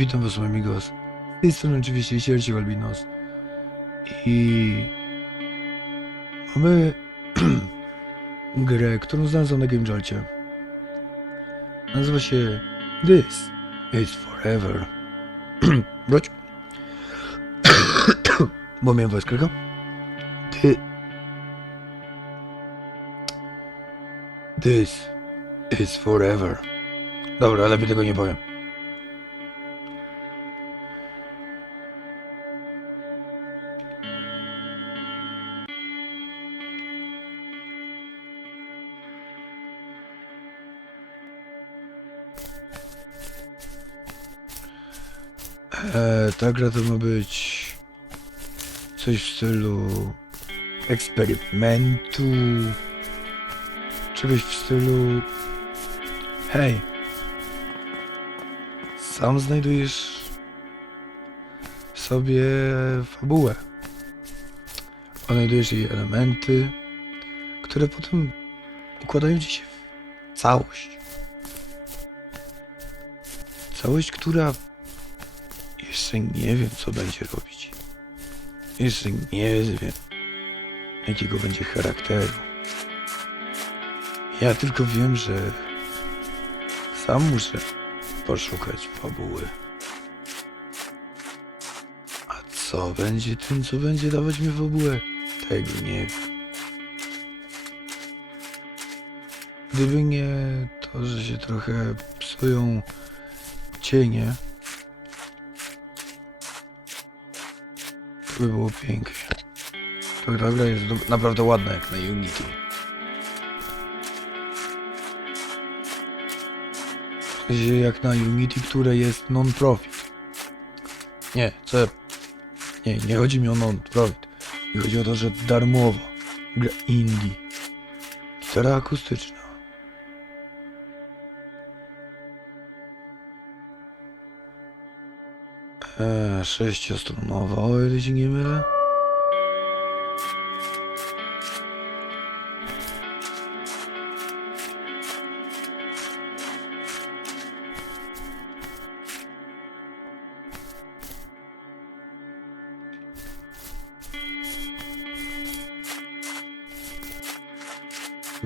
Witam was, amigos. Z tej strony oczywiście Sierci Albinos. I... Mamy grę, którą znalazłem na GameJolcie. Nazywa się This is Forever. Wróć. Bo miałem wojskrego. Ty... This is Forever. Dobra, lepiej tego nie powiem. E, ta gra to ma być coś w stylu eksperymentu, czegoś w stylu hej, sam znajdujesz sobie fabułę. Odnajdujesz jej elementy, które potem układają ci się w całość. Całość, która jeszcze nie wiem, co będzie robić. Jeszcze nie wiem, jakiego będzie charakteru. Ja tylko wiem, że sam muszę poszukać fabuły. A co będzie tym, co będzie dawać mi fabułę? Tego nie wiem. Gdyby nie to, że się trochę psują cienie, by było pięknie. To ta gra jest naprawdę ładna jak na Unity. W sensie jak na Unity, które jest non-profit. Nie, ja- Nie, nie chodzi mi o non-profit. Chodzi o to, że darmowo. Gra indie. Gitara akustyczna. Eee, sześciostronowa, o ile się nie mylę.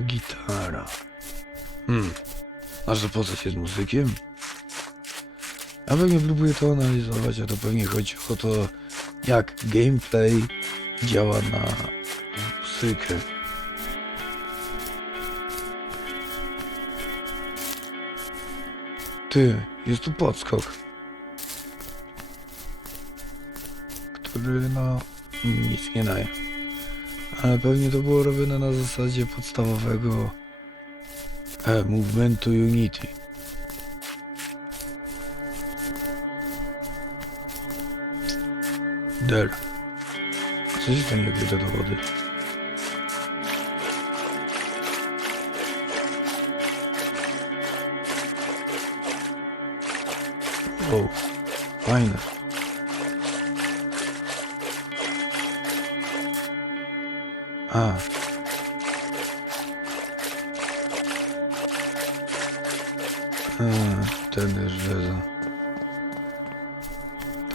Gitara. Hmm. A że się z muzykiem? Ja pewnie próbuję to analizować, a to pewnie chodzi o to, jak gameplay działa na muzykę. Ty, jest tu podskok. Który no nic nie daje. Ale pewnie to było robione na zasadzie podstawowego e, movementu Unity. Der. Co się jak wyjdę do wody? O, fajne. A. A, ten jest żelazo.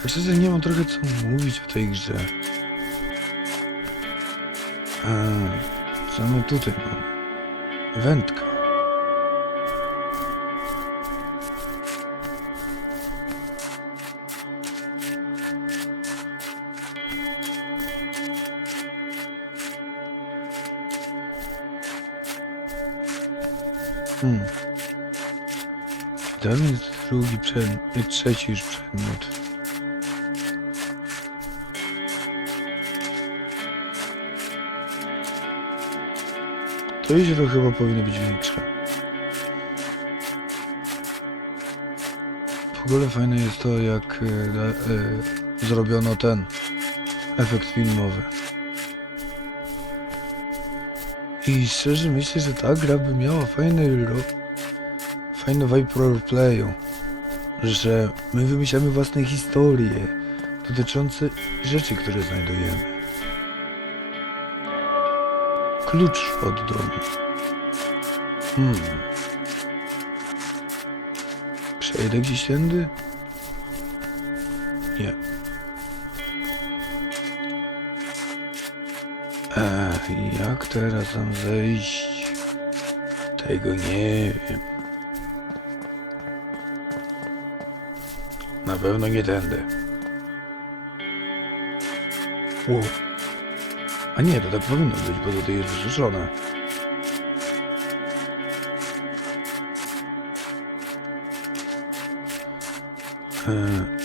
Szczerze nie mam trochę co mówić o tej grze. A, co my tutaj mamy? Wędka. Hmm. Ten jest drugi przedmiot, trzeci już przedmiot. To idzie to chyba powinno być większe. W ogóle fajne jest to, jak e, e, zrobiono ten efekt filmowy. I szczerze myślę, że ta gra by miała fajny fajny vibe roleplayu. Że my wymyślamy własne historie dotyczące rzeczy, które znajdujemy. Klucz od domu. Hmm. Przejdę gdzieś tędy? Nie. E, jak teraz tam zejść? Tego nie wiem. Na pewno nie tędy. Ło. A nie, to tak powinno być, bo tutaj jest wysuszone. E,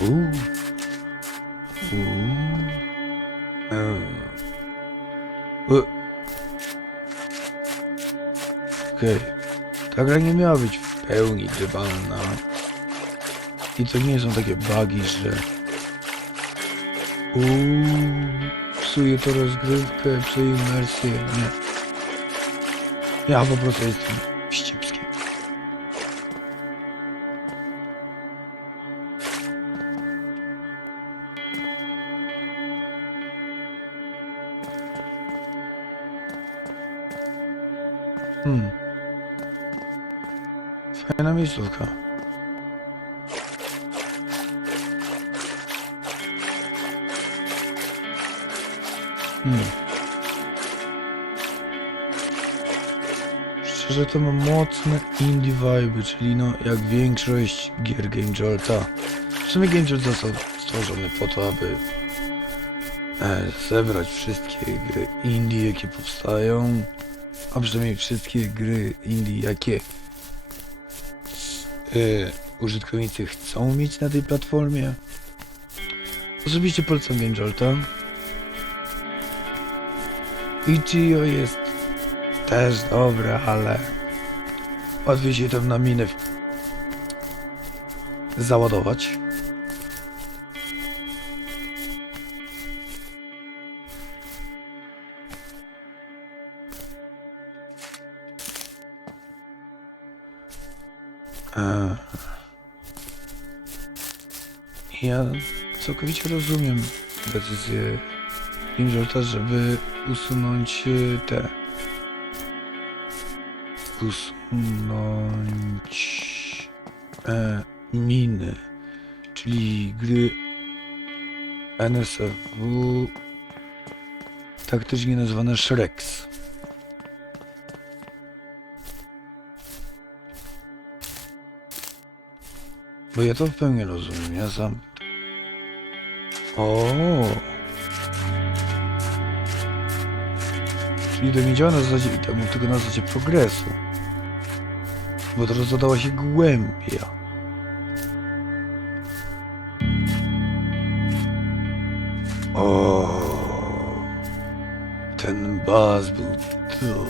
u. U. E. E. Okej. Ta gra nie miała być w pełni grywalna. I to nie są takie bugi, że... Uuu, psuje to rozgrywkę, psuje imersję, nie. Ja po prostu jestem Szczerze to ma mocne indie vibe, czyli no jak większość gier Game Jolta. W sumie Game Jolt został stworzony po to, aby e, zebrać wszystkie gry indie, jakie powstają, a przynajmniej wszystkie gry indie, jakie e, użytkownicy chcą mieć na tej platformie. Osobiście polecam Game Jolta. Ichio jest też dobre, ale łatwiej się tam na minę załadować. Eee. Ja całkowicie rozumiem decyzję Injolta, żeby usunąć e, te. Usunąć e, miny, czyli gry NSFW, taktycznie nazwane Shreks. Bo ja to w pełni rozumiem, ja sam. O. Czyli to nie działa na zasadzie itemu, tylko na zasadzie progresu. Bo teraz dodała się głębia. O, ten bas był to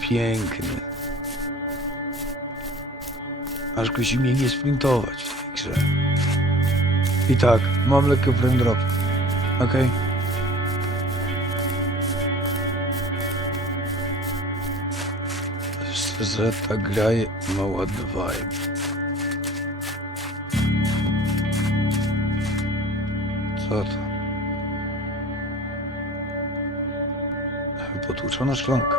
piękny. Aż kusi mnie nie sprintować w tej grze. I tak, mam lekko frame drop. Okej. Szczerze, ta gra ma ładny vibe. Co to? Potłuczona szklanka.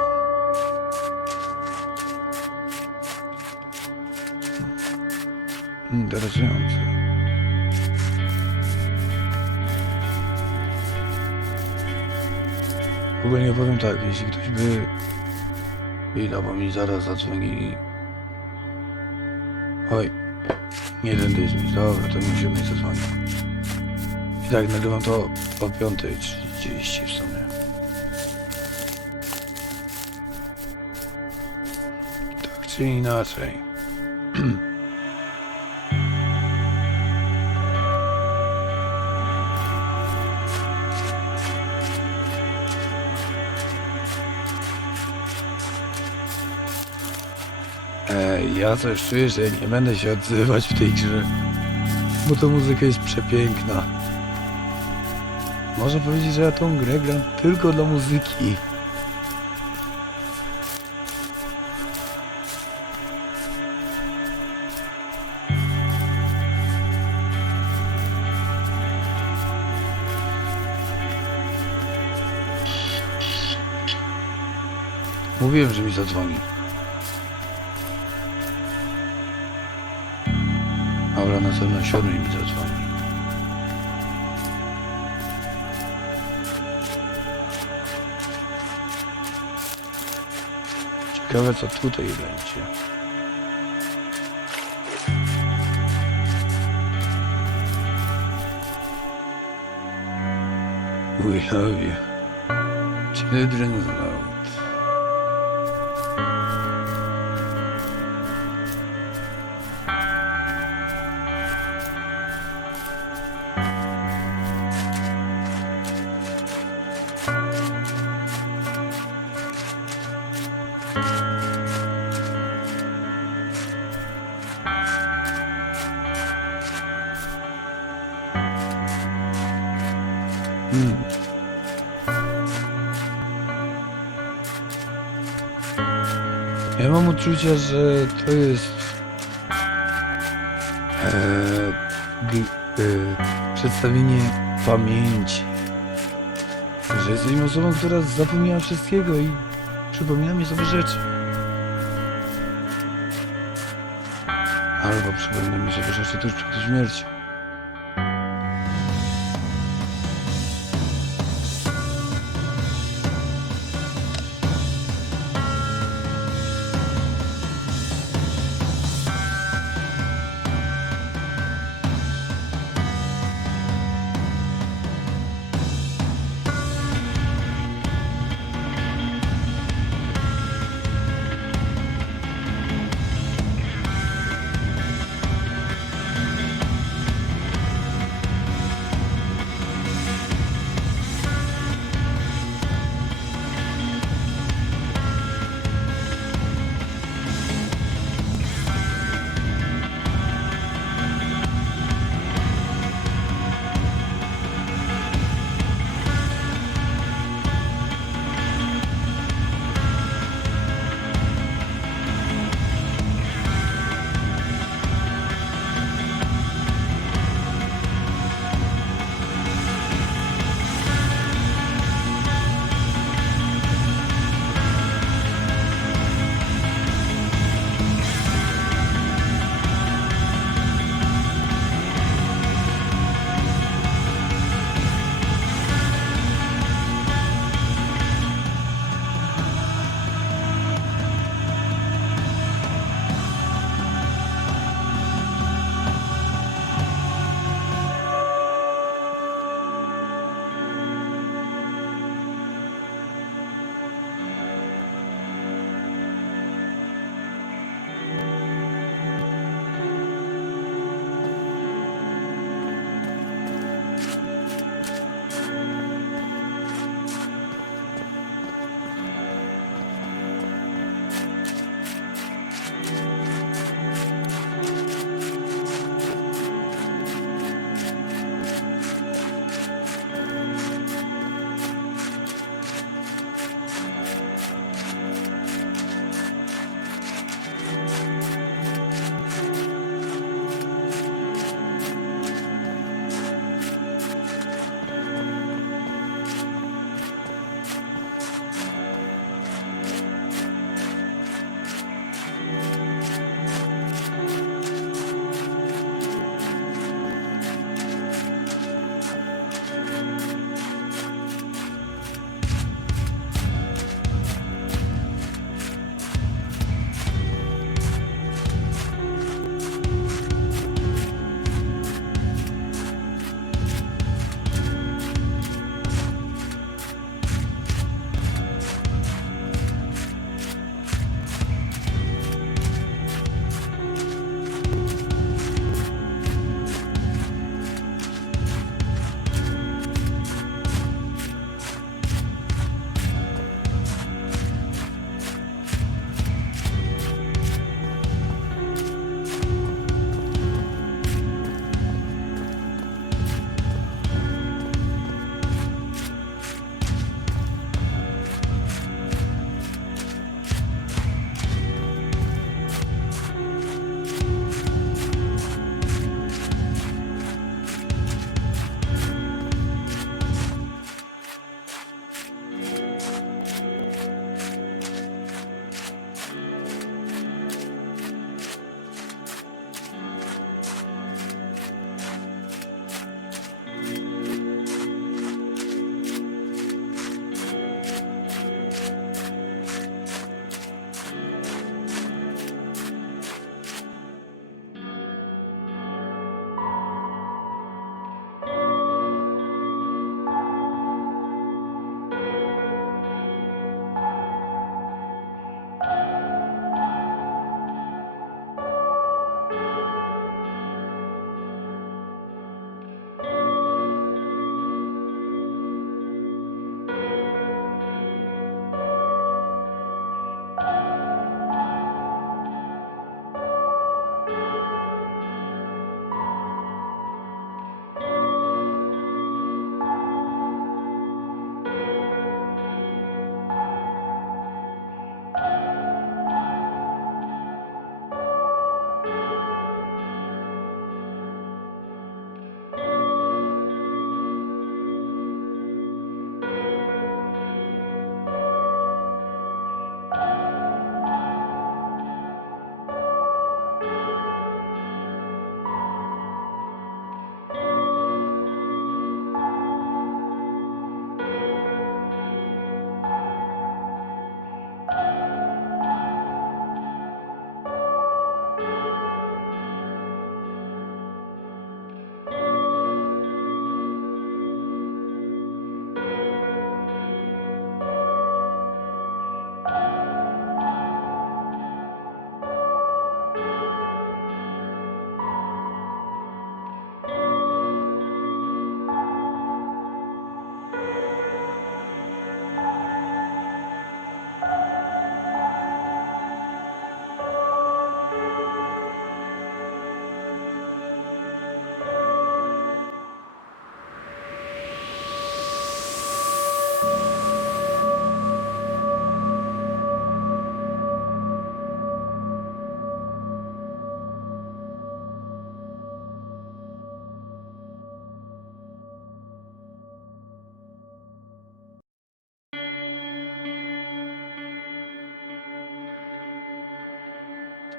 Interesujące. Ogólnie powiem tak, jeśli ktoś by Chwila, bo mi zaraz zadzwoni. Oj, nie ten dysmis. Dobra, to mi się nie zadzwoni. I tak, nagrywam to o 5.30 w sumie. Tak czy inaczej. ja coś czuję, że nie będę się odzywać w tej grze. Bo ta muzyka jest przepiękna. Można powiedzieć, że ja tą grę gram tylko dla muzyki. Mówiłem, że mi zadzwoni. chyba na następna siódma mi zadzwoni. Ciekawe co tutaj będzie. We love you. Children love. Ja mam uczucie, że to jest e, e, przedstawienie pamięci. Że jesteśmy osobą, która zapomniała wszystkiego i przypomina mi sobie rzeczy. Albo przypomina mi sobie rzeczy tuż przed śmiercią.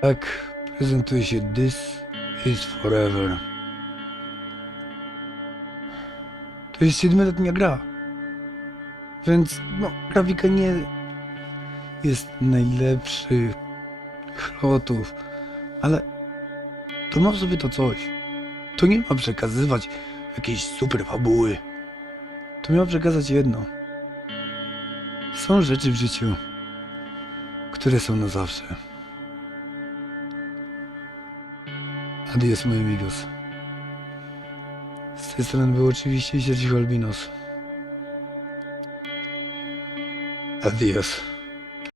Tak prezentuje się This is Forever. To jest siedmioletnia gra. Więc no, grafika nie jest najlepszych chlotów, ale to ma w sobie to coś. To nie ma przekazywać jakiejś super fabuły. To miało przekazać jedno. Są rzeczy w życiu, które są na zawsze. Adios, moi amigos. Z tej strony był oczywiście Sergio Albinos. Adios.